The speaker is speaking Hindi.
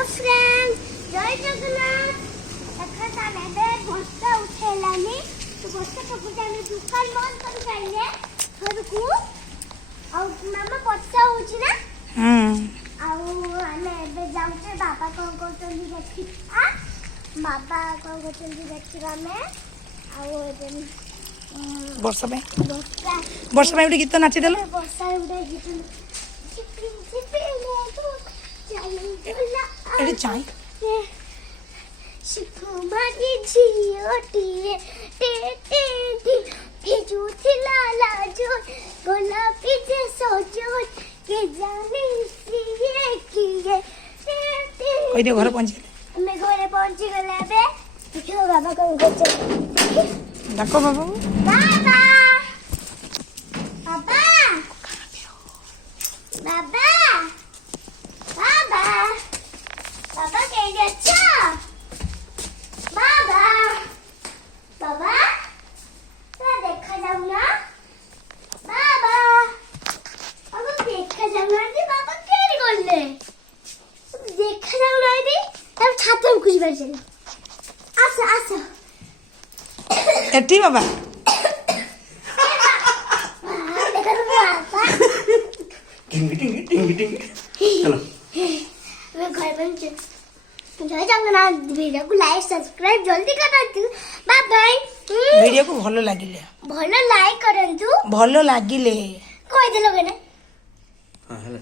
हेलो फ्रेंड्स जय जगन्नाथ देखा ताने बस्ता उठेलानी तो बस्ता पकड़े हम दुकान बंद कर जाइए घर को और मामा बस्ता उठी ना और आने बे जाउचे बाबा कोन को चली देखि आ बाबा कोन को चली देखि में और वर्षा में गोटे गीत नाची देल वर्षा उडे गीत एडी चाय शिकुमारी झियोटी टे टे टी भेजू थिला लाजो गोलापी जे सोजो के जाने सिए किए कहि दे घर पहुंच गए मैं घरे पहुंच गले बे देखो बाबा को गचे डाको बाबा बाबा बाबा बाबा बाबा बाबा कहीं अच्छा बाबा बाबा क्या देखा जाऊँ ना बाबा अब देखा जाऊँ ना कि बाबा क्या कर ले देखा जाऊँ ना यदि तब छाते में कुछ बैठ जाएगा आसा आसा एठी बाबा देखा तो बाबा टिंग टिंग टिंग टिंग चलो मैं घर पर जय जगन्नाथ वीडियो को लाइक सब्सक्राइब जल्दी करंतु बाय बाय वीडियो को भलो लागिले भलो लाइक करंतु भलो लागिले कोइ दिलो गने हां हेलो